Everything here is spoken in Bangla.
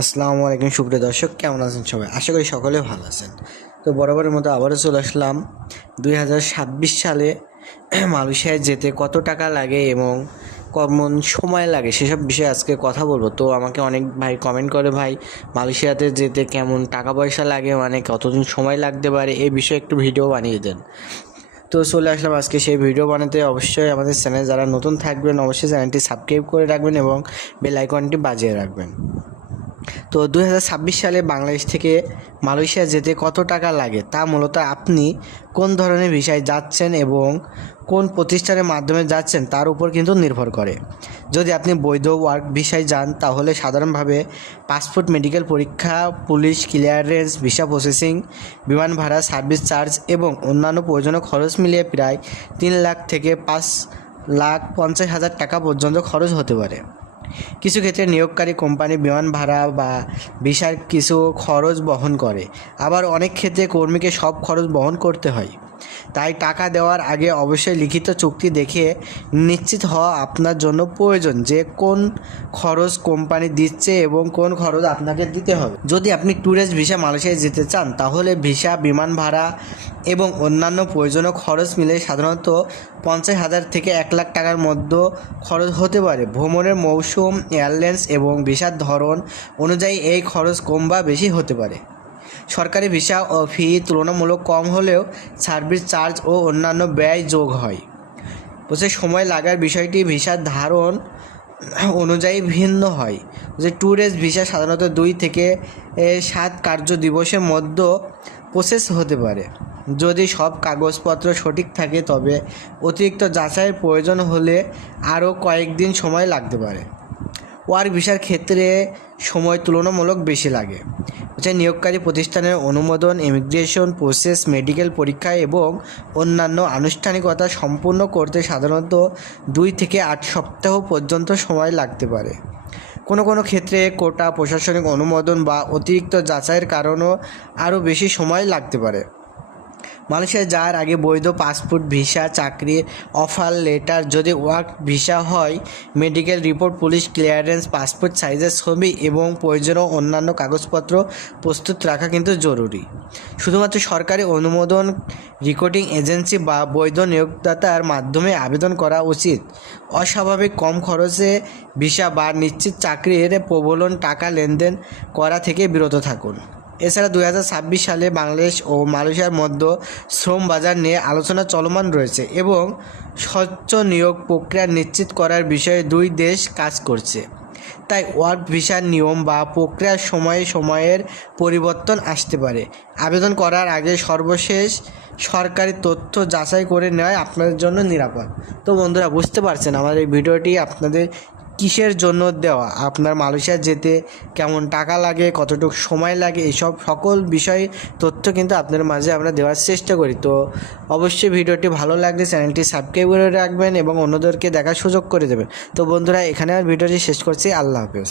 আসসালামু আলাইকুম সুপ্রিয় দর্শক, কেমন আছেন সবাই? আশা করি সকলে ভালো আছেন। তো বরাবরের মতো আবারও চলে আসলাম 2026 সালে মালয়েশিয়ায় যেতে কত টাকা লাগে এবং কেমন সময় লাগে সেসব বিষয়ে আজকে কথা বলবো। তো আমাকে অনেক ভাই কমেন্ট করে, ভাই মালয়েশিয়াতে যেতে কেমন টাকা পয়সা লাগে, মানে কতদিন সময় লাগতে পারে, এই বিষয়ে একটু ভিডিও বানিয়ে দেন। তো চলে আসলাম আজকে সেই ভিডিও বানাতে। অবশ্যই আমাদের চ্যানেল যারা নতুন থাকবেন অবশ্যই চ্যানেলটি সাবস্ক্রাইব করে রাখবেন এবং বেল আইকনটি বাজিয়ে রাখবেন। তো 2026 সালে বাংলাদেশ থেকে মালয়েশিয়া যেতে কত টাকা লাগে তা মূলত আপনি কোন ধরনের ভিসায় যাচ্ছেন এবং কোন প্রতিষ্ঠানের মাধ্যমে যাচ্ছেন তার উপর কিন্তু নির্ভর করে। যদি আপনি বৈধ ওয়ার্ক ভিসায় যান তাহলে সাধারণভাবে পাসপোর্ট, মেডিকেল পরীক্ষা, পুলিশ ক্লিয়ারেন্স, ভিসা প্রসেসিং, বিমান ভাড়া, সার্ভিস চার্জ এবং অন্যান্য প্রয়োজনীয় খরচ মিলিয়ে প্রায় 3 লাখ থেকে 5,50,000 টাকা পর্যন্ত খরচ হতে পারে। কিছু ক্ষেত্রে নিয়োগকারী কোম্পানি বিমান ভাড়া বা ভিসার কিছু খরচ বহন করে, আবার অনেক ক্ষেত্রে কর্মীকে সব খরচ বহন করতে হয়। তাই টাকা দেওয়ার আগে অবশ্যই লিখিত চুক্তি দেখে নিশ্চিত হওয়া আপনার জন্য প্রয়োজন যে কোন খরচ কোম্পানি দিচ্ছে এবং কোন খরচ আপনাকে দিতে হবে। যদি আপনি ট্যুরিস্ট ভিসা মালয়েশিয়ায় যেতে চান তাহলে ভিসা, বিমান ভাড়া এবং অন্যান্য প্রয়োজনীয় খরচ মিলে সাধারণত 50,000 থেকে 1 লাখ টাকার মধ্যে খরচ হতে পারে। ভ্রমণের মৌসুম, এয়ারলাইন্স এবং ভিসার ধরন অনুযায়ী এই খরচ কম বা বেশি হতে পারে। সরকারি ভিসা ও ফি তুলনামূলক কম হলেও সার্ভিস চার্জ ও অন্যান্য ব্যয় যোগ হয়। বলছে সময় লাগার বিষয়টি ভিসার ধারণ অনুযায়ী ভিন্ন হয়। যে ট্যুরিস্ট ভিসা সাধারণত 2 থেকে 7 কার্য দিবসের মধ্যে প্রসেস হতে পারে। যদি সব কাগজপত্র সঠিক থাকে তবে অতিরিক্ত যাচাইয়ের প্রয়োজন হলে আরও কয়েকদিন সময় লাগতে পারে। ওয়ার্ক ভিসার ক্ষেত্রে সময় তুলনামূলক বেশি লাগে। নিয়োগকারী প্রতিষ্ঠানের অনুমোদন, ইমিগ্রেশন প্রসেস, মেডিকেল পরীক্ষা এবং অন্যান্য আনুষ্ঠানিকতা সম্পূর্ণ করতে সাধারণত 2 থেকে 8 সপ্তাহ পর্যন্ত সময় লাগতে পারে। কোনো কোনো ক্ষেত্রে কোটা, প্রশাসনিক অনুমোদন বা অতিরিক্ত যাচাইয়ের কারণেও আরও বেশি সময় লাগতে পারে। মালয়েশিয়ায় যাওয়ার আগে বৈধ পাসপোর্ট, ভিসা, চাকরির অফার লেটার, যদি ওয়ার্ক ভিসা হয় medical report, police clearance, passport সাইজের ছবি এবং প্রয়োজনীয় অন্যান্য কাগজপত্র প্রস্তুত রাখা কিন্তু জরুরি। শুধুমাত্র সরকারি অনুমোদন, রিক্রুটিং এজেন্সি বা বৈধ নিয়োগদাতার মাধ্যমে আবেদন করা উচিত। অস্বাভাবিক কম খরচে ভিসা বা নিশ্চিত চাকরির প্রবলন টাকা লেনদেন করা থেকে বিরত থাকুন। এছাড়া 2026 সালে বাংলাদেশ ও মালয়েশিয়ার মধ্যে শ্রম বাজার নিয়ে আলোচনা চলমান রয়েছে এবং স্বচ্ছ নিয়োগ প্রক্রিয়া নিশ্চিত করার বিষয়ে দুই দেশ কাজ করছে। তাই ওয়ার্ক ভিসার নিয়ম বা প্রক্রিয়ার সময়ের পরিবর্তন আসতে পারে। আবেদন করার আগে সর্বশেষ সরকারি তথ্য যাচাই করে নেওয়াই আপনাদের জন্য নিরাপদ। তো বন্ধুরা, বুঝতে পারছেন আমার এই ভিডিওটি আপনাদের কিসের জন্য দেওয়া, আপনার মালয়েশিয়া যেতে কেমন টাকা লাগে, কতটুকু সময় লাগে, এইসব সকল বিষয় তথ্য কিন্তু আপনার মাঝে আমরা দেওয়ার চেষ্টা করি। তো অবশ্যই ভিডিওটি ভালো লাগলে চ্যানেলটি সাবস্ক্রাইব করে রাখবেন এবং অন্যদেরকে দেখার সুযোগ করে দেবেন। তো বন্ধুরা, এখানে আর ভিডিওটি শেষ করছি। আল্লাহ হাফেজ।